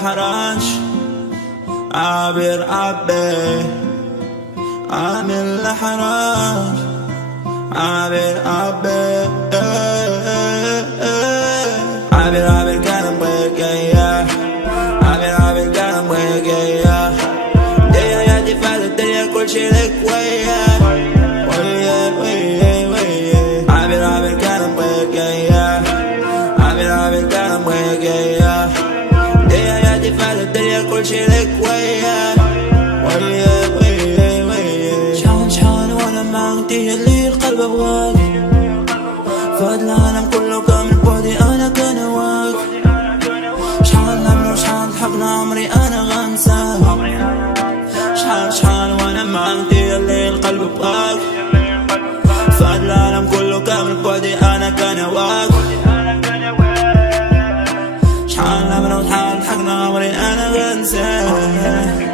الحرج عابر عبي عامل الحرج عابر عبي عابر عابر كان بقيا عابر عابر كان بقيا ديا يا دفاع الدنيا كل شي لك ويا ويا ويا ويا عابر عابر كان بقيا عابر عابر كان بقيا ديا يا دفاع الدنيا كل شي لك ويا ويا ويا ويا شحال وانا معاك اللي القلب ابغاك فهاد العالم كله كامل بودي انا كنواك شحال نعملو شحال ضحكنا عمري انا غنساك شحال وانا معاك اللي القلب ابغاك فهاد العالم كله كامل بودي انا كنواك شحال نعملو شحال ضحكنا عمري انا غنساك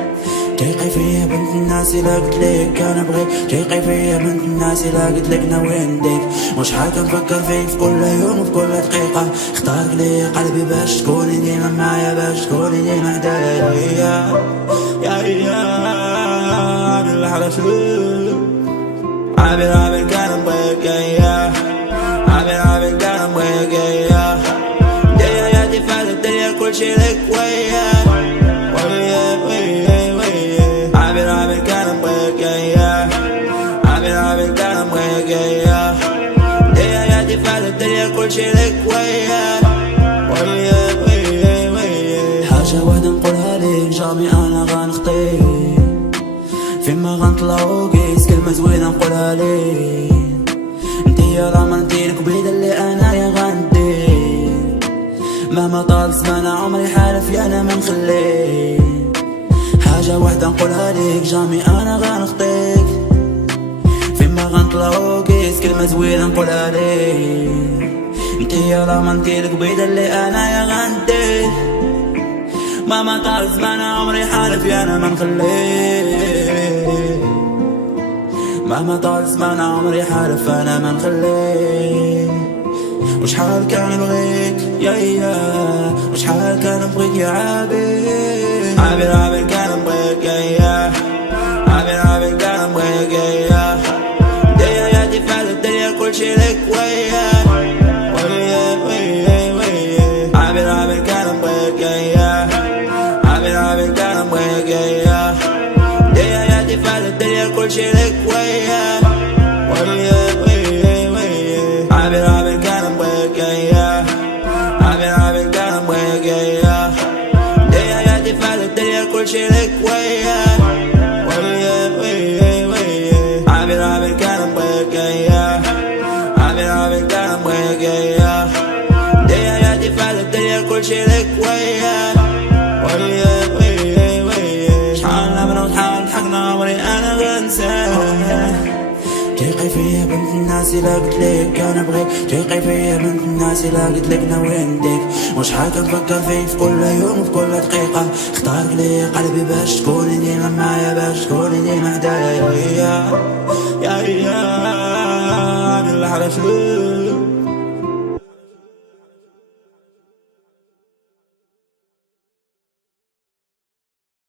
تيقي فيا بنت الناس إلا قلتلك أنا بغيك تيقي فيا بنت الناس إلا قلتلك ناوي نديك وشحال كنفكر فيك في كل يوم وفي كل دقيقة اختارك ليا قلبي باش تكوني ديما معايا باش تكوني ديما حدايا يا عامل الحرج عابر عابر كان بغيك عابر عابر كان بغيك ديا يا دفاع الدنيا كل شي لك ويا ويا ويا عابر عابر كان بقيا عابر عابر كان بقيا ديا يا دفاع الدنيا كل شي لك ويا ويا ويا ويا حاجة وحدة نقولها ليك جامي أنا غنخطيك فيما غنطلعو كيس كلمة زوينة نقولها ليك انتيا ضامن نديرك بعيد اللي أنايا غندير مهما طال زمان عمري حالف يا أنا ما نخليك حاجة وحدة نقولها ليك جامي أنا غنخطيك فيما غنطلعو كيس كلمة زوينة نقولها ليك انتيا ضامن نديرك بعيد اللي أنايا غندير مهما طال زمان عمري حالف يا أنا ما نخليك مهما طال زمان عمري حالف أنا ما نخليك وشحال كان بغيك يا وشحال كان بغيك يا عابر عابر عابر كان بغيك عابر عابر كان بغيك ديا يا دفاع الدنيا كل شي لك ويا ويا ويا ويا عابر عابر كان بغيك عابر عابر كان بغيك ديا يا دفاع الدنيا كل شي لك ويا ويا ويا ويا عابر عابر كان بغيك عابر عابر كان بغيك ديا يا دفاع الدنيا كل شي لك ويا ويا ويا ويا عابر عابر كان بغيك عابر عابر كان بغيك ديا يا دفاع الدنيا كل شي لك ويا ويا ويا ويا شحال نعملو شحال ضحكنا عمري أنا غنساك تيقي فيا بنت الناس إلا قلتلك أنا بغيك تيقي فيا بنت الناس إلا قلتلك ناوي نديك وشحال كنفكر فيك في كل يوم وفي كل دقيقة اختارك ليا قلبي باش تكوني ديما معايا باش تكوني ديما حدايا يا عامل الحرج